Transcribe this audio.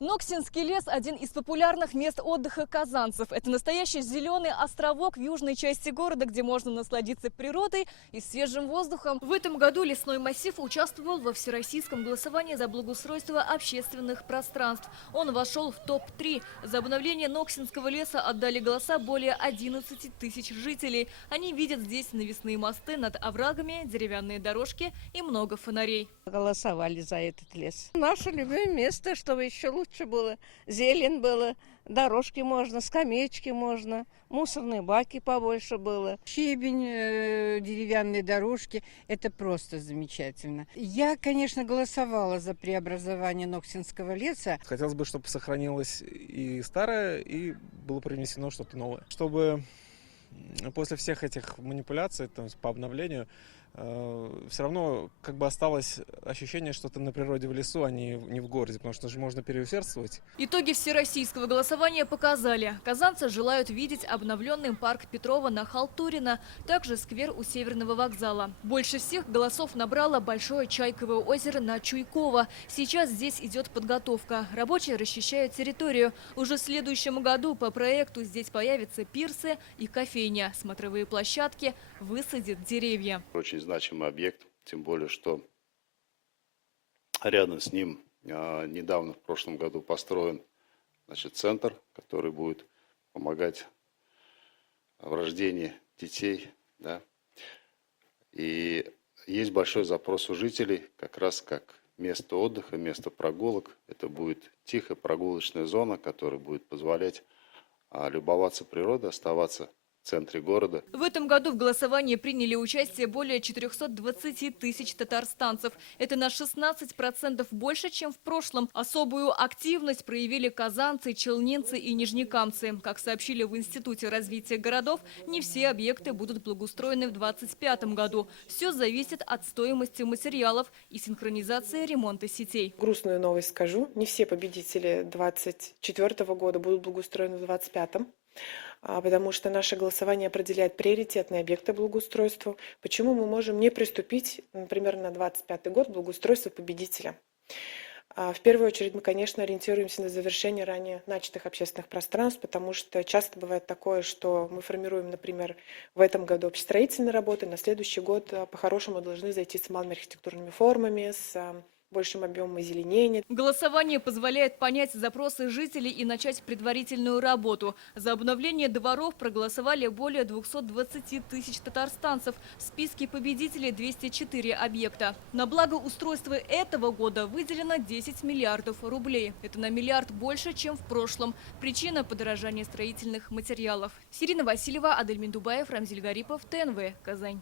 Ноксинский лес – один из популярных мест отдыха казанцев. Это настоящий зеленый островок в южной части города, где можно насладиться природой и свежим воздухом. В этом году лесной массив участвовал во всероссийском голосовании за благоустройство общественных пространств. Он вошел в топ-3. За обновление Ноксинского леса отдали голоса более 11 тысяч жителей. Они видят здесь навесные мосты над оврагами, деревянные дорожки и много фонарей. Голосовали за этот лес. Наше любимое место, чтобы еще лучше было. Зелень было, дорожки можно, скамеечки можно, мусорные баки побольше было. Щебень, деревянные дорожки – это просто замечательно. Я, конечно, голосовала за преобразование Ноксинского леса. Хотелось бы, чтобы сохранилось и старое, и было привнесено что-то новое. Чтобы после всех этих манипуляций по обновлению все равно как бы осталось ощущение, что ты на природе в лесу, а не в городе, потому что же можно переусердствовать. Итоги всероссийского голосования показали. Казанцы желают видеть обновленный парк Петрова на Халтурина, также сквер у Северного вокзала. Больше всех голосов набрало большое Чайковое озеро на Чуйково. Сейчас здесь идет подготовка. Рабочие расчищают территорию. Уже в следующем году по проекту здесь появятся пирсы и кофейня, смотровые площадки, высадят деревья. Очень значимый объект, тем более, что рядом с ним недавно, в прошлом году, построен центр, который будет помогать в рождении детей. Да? И есть большой запрос у жителей, как раз как место отдыха, место прогулок. Это будет тихая прогулочная зона, которая будет позволять любоваться природой, оставаться в центре города. В этом году в голосовании приняли участие более 420 тысяч татарстанцев. Это на 16% больше, чем в прошлом. Особую активность проявили казанцы, челнинцы и нижнекамцы. Как сообщили в Институте развития городов, не все объекты будут благоустроены в 2025 году. Все зависит от стоимости материалов и синхронизации ремонта сетей. Грустную новость скажу. Не все победители 2024 года будут благоустроены в 2025. Потому что наше голосование определяет приоритетные объекты благоустройства. Почему мы можем не приступить, например, на 2025 год благоустройство победителя? В первую очередь мы, конечно, ориентируемся на завершение ранее начатых общественных пространств, потому что часто бывает такое, что мы формируем, например, в этом году общестроительные работы, на следующий год по-хорошему должны зайти с малыми архитектурными формами, с большим объемом озеленения. Голосование позволяет понять запросы жителей и начать предварительную работу. За обновление дворов проголосовали более 220 тысяч татарстанцев. В списке победителей 204 объекта. На благоустройство этого года выделено 10 миллиардов рублей. Это на миллиард больше, чем в прошлом. Причина – подорожания строительных материалов. Сирина Васильева, Адельмин Дубаев, Рамзиль Гарипов, ТНВ, Казань.